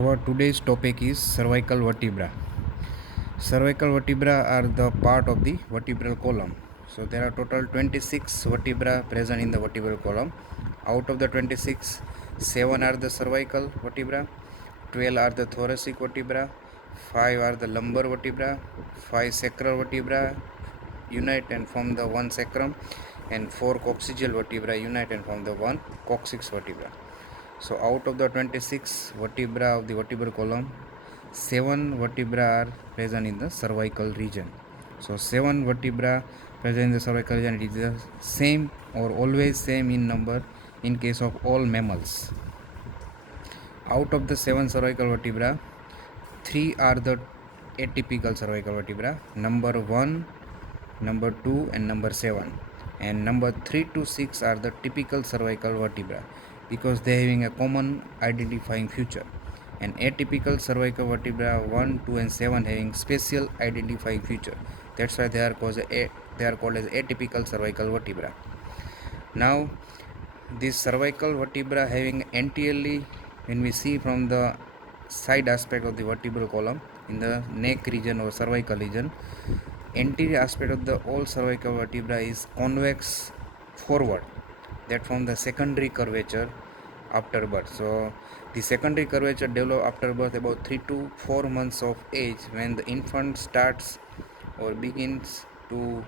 Our today's topic is cervical vertebra. Cervical vertebra are the part of the vertebral column. So there are total 26 vertebra present in the vertebral column. Out of the 26, 7 are the cervical vertebra, 12 are the thoracic vertebra, 5 are the lumbar vertebra, 5 sacral vertebra unite and form the one sacrum, and 4 coccygeal vertebra unite and form the one coccyx vertebra. So out of the 26 vertebra of the vertebral column, 7 vertebra are present in the cervical region. So 7 vertebra present in the cervical region, it is the same or always same in number in case of all mammals. Out of the 7 cervical vertebra, 3 are the atypical cervical vertebra, number 1, number 2 and number 7, and number 3 to 6 are the typical cervical vertebra because they are having a common identifying feature, and atypical cervical vertebra 1, 2 and 7 having special identifying feature. That's why they are called as atypical cervical vertebra. Now this cervical vertebra having anteriorly, when we see from the side aspect of the vertebral column in the neck region or cervical region, anterior aspect of the all cervical vertebra is convex forward, that form the secondary curvature after birth. So the secondary curvature develop after birth about 3 to 4 months of age, when the infant starts or begins to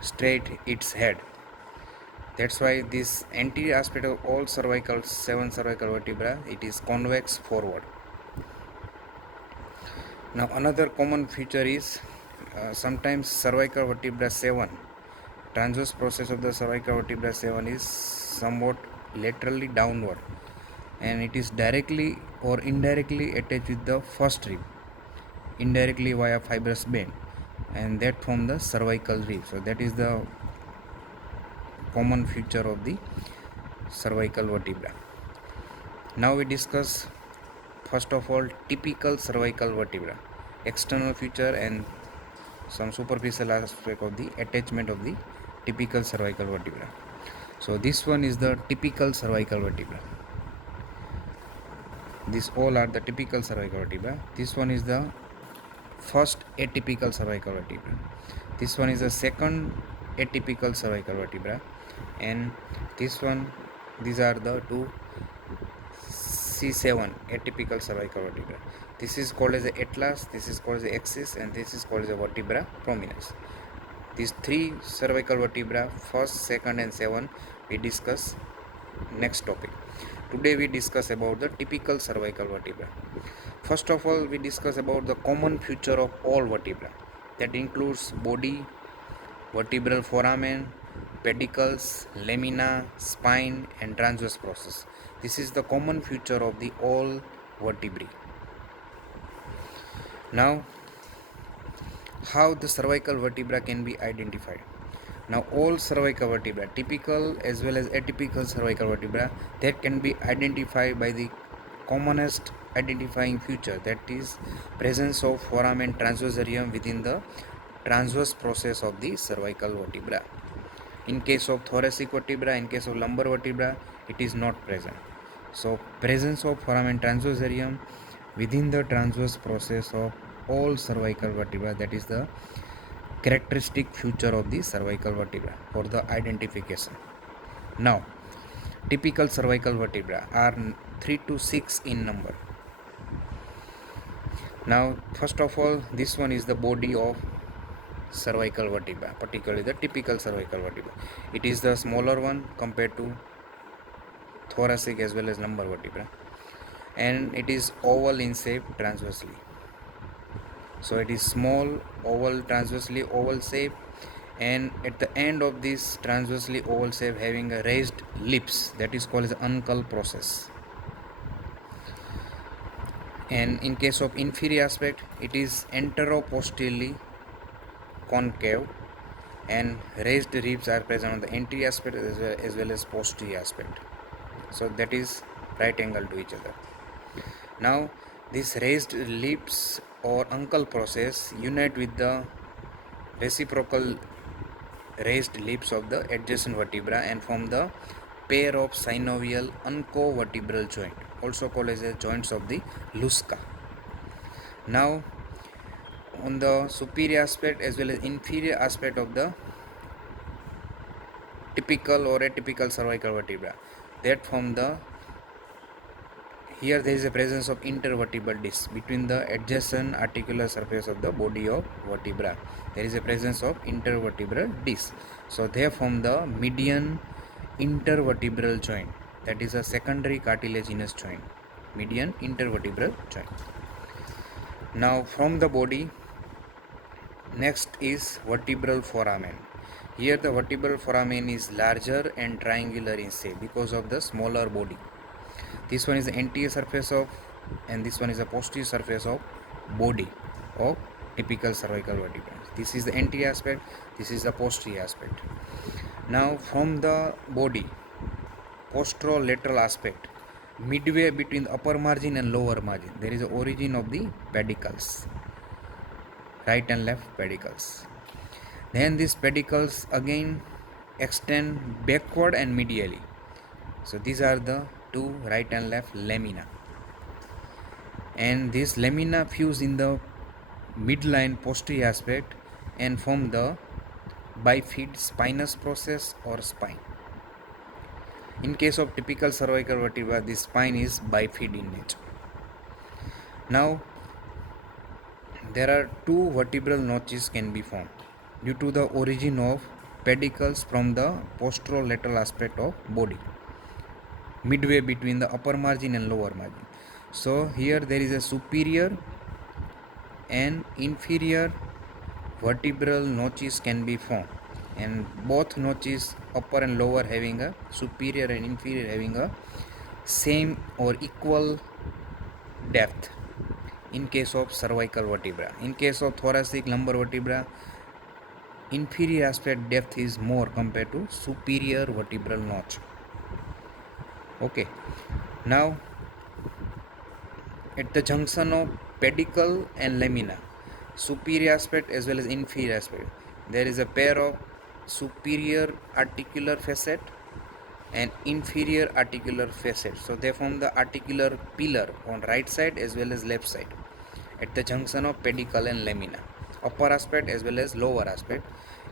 straight its head. That's why this anterior aspect of all 7 cervical vertebra, it is convex forward. Now another common feature is sometimes cervical vertebra 7, transverse process of the cervical vertebra 7 is somewhat laterally downward, and it is directly or indirectly attached with the first rib, indirectly via fibrous band, and that form the cervical rib. So that is the common feature of the cervical vertebra. Now we discuss first of all typical cervical vertebra, external feature and some superficial aspect of the attachment of the typical cervical vertebra. So this one is the typical cervical vertebra. These all are the typical cervical vertebra. This one is the first atypical cervical vertebra. This one is the second atypical cervical vertebra, and these are the two C7 atypical cervical vertebra. This is called as the atlas, this is called as the axis, and this is called as the vertebra prominens. These three cervical vertebra, first, second and 7, we discuss next topic. Today we discuss about the typical cervical vertebra. First of all, we discuss about the common feature of all vertebra. That includes body, vertebral foramen, pedicles, lamina, spine and transverse process. This is the common feature of the all vertebrae. Now, how the cervical vertebra can be identified? Now all cervical vertebra, typical as well as atypical cervical vertebra, that can be identified by the commonest identifying feature, that is presence of foramen transversarium within the transverse process of the cervical vertebra. In case of thoracic vertebra, in case of lumbar vertebra, it is not present. So presence of foramen transversarium within the transverse process of all cervical vertebra, that is the characteristic feature of the cervical vertebra for the identification. Now, typical cervical vertebra are 3 to 6 in number. Now, first of all, this one is the body of cervical vertebra, particularly the typical cervical vertebra. It is the smaller one compared to thoracic as well as lumbar vertebra, and it is oval in shape transversely. So it is small, oval, transversely oval shape, and at the end of this transversely oval shape having a raised lips, that is called as uncal process. And in case of inferior aspect, it is anteroposteriorly concave, and raised ribs are present on the anterior aspect as well as posterior aspect. So that is right angle to each other. Now this raised lips or uncal process unite with the reciprocal raised lips of the adjacent vertebra and form the pair of synovial uncovertebral joint. also called as the joints of the Luska. Now on the superior aspect as well as inferior aspect of the typical or atypical cervical vertebra, that from the here there is a presence of intervertebral disc between the adjacent articular surface of the body of vertebra. There is a presence of intervertebral disc. So they form the median intervertebral joint. That is a secondary cartilaginous joint. Median intervertebral joint. Now from the body, next is vertebral foramen. Here the vertebral foramen is larger and triangular in shape because of the smaller body. This one is the anterior surface of, and this one is the posterior surface of body of typical cervical vertebra. This is the anterior aspect, this is the posterior aspect. Now from the body, posterolateral aspect, midway between the upper margin and lower margin, there is the origin of the pedicles, right and left pedicles. Then these pedicles again extend backward and medially. So these are the two right and left lamina. And this lamina fuse in the midline posterior aspect and form the bifid spinous process or spine. In case of typical cervical vertebra, the spine is bifid in nature. Now there are two vertebral notches can be formed due to the origin of pedicles from the posterolateral aspect of body, midway between the upper margin and lower margin. So here there is a superior and inferior vertebral notches can be formed, and both notches, upper and lower, having a superior and inferior having a same or equal depth in case of cervical vertebra. In case of thoracic lumbar vertebra, inferior aspect depth is more compared to superior vertebral notch. Okay, now at the junction of pedicle and lamina, superior aspect as well as inferior aspect, there is a pair of superior articular facet and inferior articular facet. So they form the articular pillar on right side as well as left side at the junction of pedicle and lamina. Upper aspect as well as lower aspect,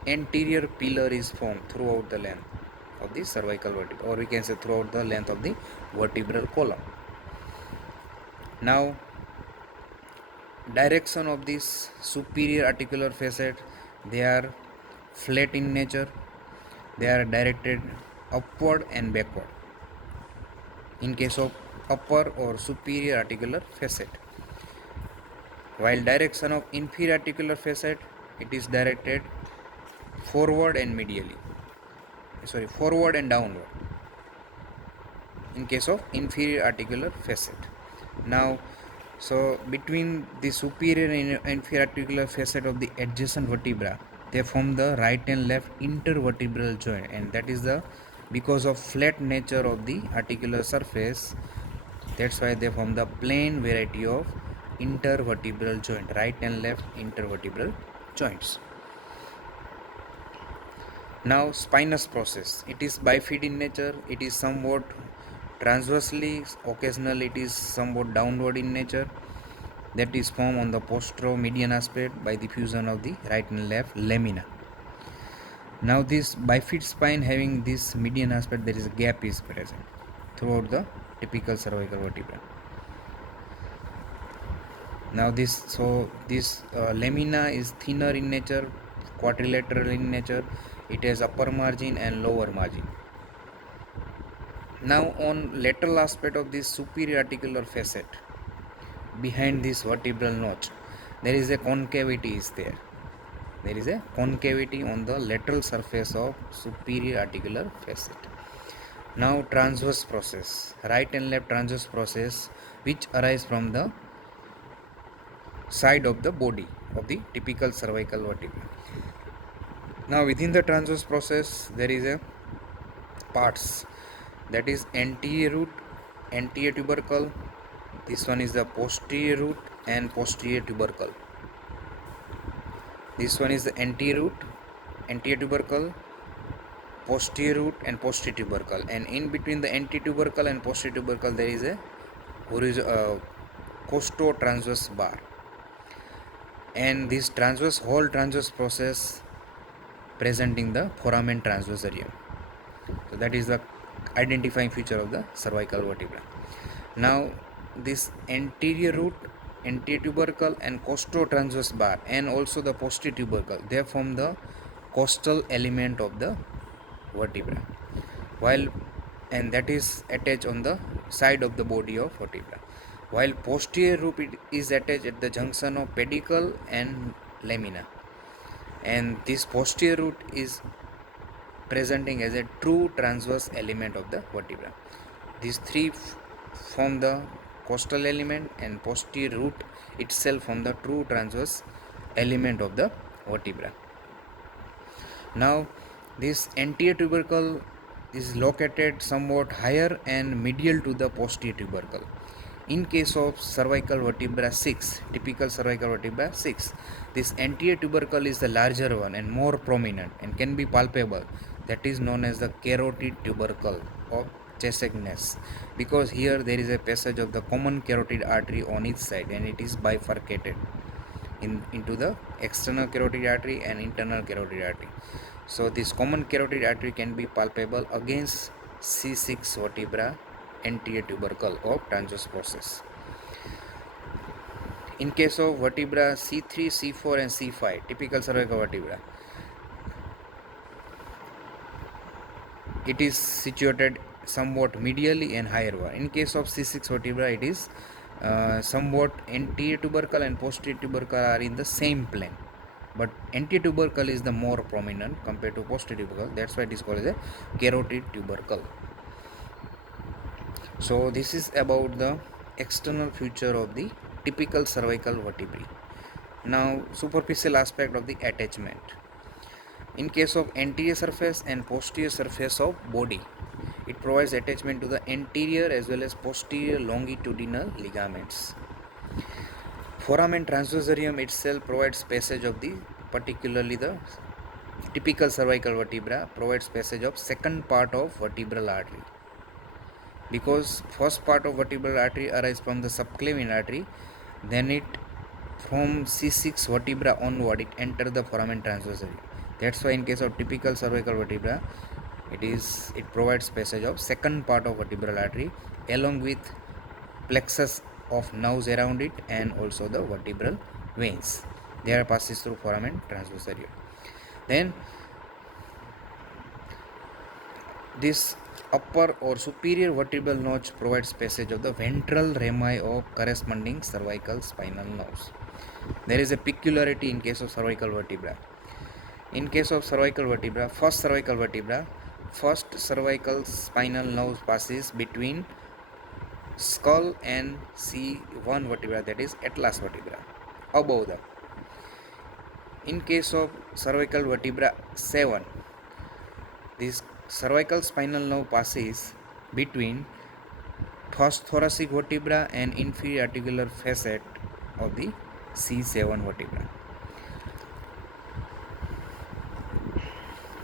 anterior pillar is formed throughout the length of the cervical vertebra, or we can say throughout the length of the vertebral column. Now direction of this superior articular facet, they are flat in nature. They are directed upward and backward in case of upper or superior articular facet, while direction of inferior articular facet, it is directed forward and downward in case of inferior articular facet. Now so between the superior and inferior articular facet of the adjacent vertebra, they form the right and left intervertebral joint, and that is the because of flat nature of the articular surface, that's why they form the plain variety of intervertebral joint, right and left intervertebral joints. Now spinous process, it is bifid in nature. It is somewhat transversely, occasionally it is somewhat downward in nature, that is formed on the posteromedian aspect by the fusion of the right and left lamina. Now this bifid spine having this median aspect, there is a gap is present throughout the typical cervical vertebra. Now this lamina is thinner in nature, quadrilateral in nature. It has upper margin and lower margin. Now on lateral aspect of this superior articular facet, behind this vertebral notch, there is a concavity is there. There is a concavity on the lateral surface of superior articular facet. Now transverse process, right and left transverse process, which arise from the side of the body of the typical cervical vertebra. Now within the transverse process, there is a parts, that is anterior root, anterior tubercle. This one is the posterior root and posterior tubercle. This one is the anterior root, anterior tubercle, posterior root and posterior tubercle, and in between the anterior tubercle and posterior tubercle there is a costo-transverse bar, and this whole transverse process present in the foramen transversarium. So that is the identifying feature of the cervical vertebra. Now this anterior root, anterior tubercle and costo-transverse bar and also the posterior tubercle, they form the costal element of the vertebra, while and that is attached on the side of the body of vertebra, while posterior root is attached at the junction of pedicle and lamina, and this posterior root is presenting as a true transverse element of the vertebra. These three form the costal element, and posterior root itself form the true transverse element of the vertebra. Now this anterior tubercle is located somewhat higher and medial to the posterior tubercle. In case of cervical vertebra 6, typical cervical vertebra 6, this anterior tubercle is the larger one and more prominent and can be palpable. That is known as the carotid tubercle of Chesegness, because here there is a passage of the common carotid artery on each side and it is bifurcated into the external carotid artery and internal carotid artery. So this common carotid artery can be palpable against C6 vertebra anterior tubercle of transverse process. In case of vertebra C3, C4 and C5, typical cervical vertebra, it is situated somewhat medially and higher. In case of C6 vertebra, it is somewhat anterior tubercle and posterior tubercle are in the same plane, but anterior tubercle is the more prominent compared to posterior tubercle. That's why it is called as a carotid tubercle. So this is about the external feature of the typical cervical vertebrae. Now superficial aspect of the attachment. In case of anterior surface and posterior surface of body, it provides attachment to the anterior as well as posterior longitudinal ligaments. Foramen transversarium itself provides passage of the, particularly the typical cervical vertebra provides passage of second part of vertebral artery, because first part of vertebral artery arises from the subclavian artery, then it from C6 vertebra onward it enters the foramen transversarium. That's why in case of typical cervical vertebra, it provides passage of second part of vertebral artery along with plexus of nerves around it and also the vertebral veins. They are passes through foramen transversarium. Then this upper or superior vertebral notch provides passage of the ventral rami of corresponding cervical spinal nerves. There is a peculiarity in case of cervical vertebra. In case of cervical vertebra, first cervical spinal nerve passes between skull and C1 vertebra, that is atlas vertebra, above the. In case of cervical vertebra 7, this cervical spinal nerve passes between first thoracic vertebra and inferior articular facet of the C7 vertebra.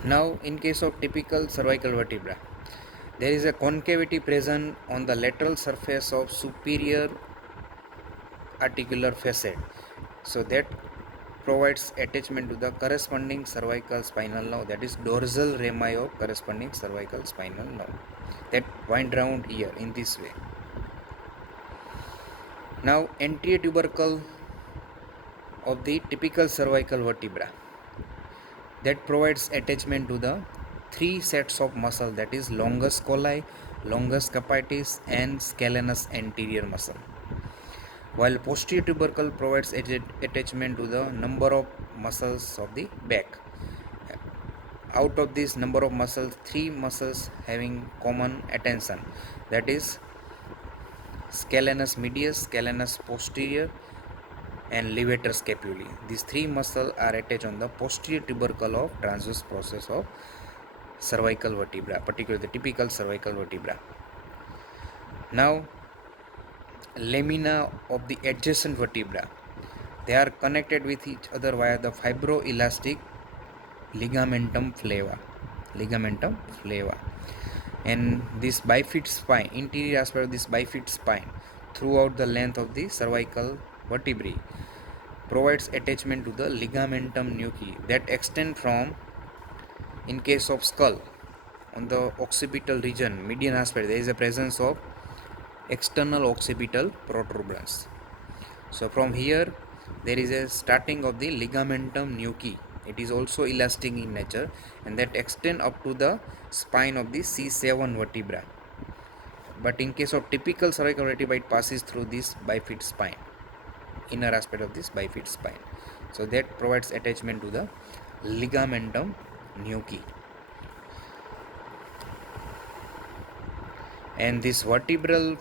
Now in case of typical cervical vertebra, there is a concavity present on the lateral surface of superior articular facet, so that provides attachment to the corresponding cervical spinal nerve, that is dorsal rami of corresponding cervical spinal nerve, that wind round here in this way. Now anterior tubercle of the typical cervical vertebra, that provides attachment to the three sets of muscle, that is longus colli, longus capitis and scalenus anterior muscle, while posterior tubercle provides attachment to the number of muscles of the back. Out of this number of muscles, three muscles having common attention, that is scalenus medius, scalenus posterior and levator scapulae. These three muscles are attached on the posterior tubercle of transverse process of cervical vertebra, particularly the typical cervical vertebra. Now lamina of the adjacent vertebra, they are connected with each other via the fibroelastic ligamentum flava, and this bifid spine, interior aspect of this bifid spine throughout the length of the cervical vertebrae, provides attachment to the ligamentum nuchae that extend from, in case of skull, on the occipital region, median aspect, there is a presence of external occipital protuberance. So from here there is a starting of the ligamentum nuchae. It is also elastic in nature and that extend up to the spine of the C7 vertebra. But in case of typical cervical vertebra, it passes through this bifid spine, inner aspect of this bifid spine. So that provides attachment to the ligamentum nuchae. And this vertebral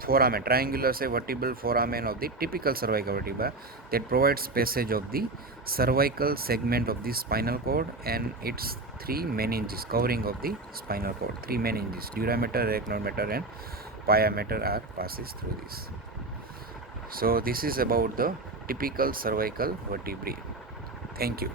foramen, triangular say vertebral foramen of the typical cervical vertebra, that provides passage of the cervical segment of the spinal cord and its three meninges, covering of the spinal cord. Three meninges, durameter, arachnometer and pyometer are passes through this. So this is about the typical cervical vertebrae. Thank you.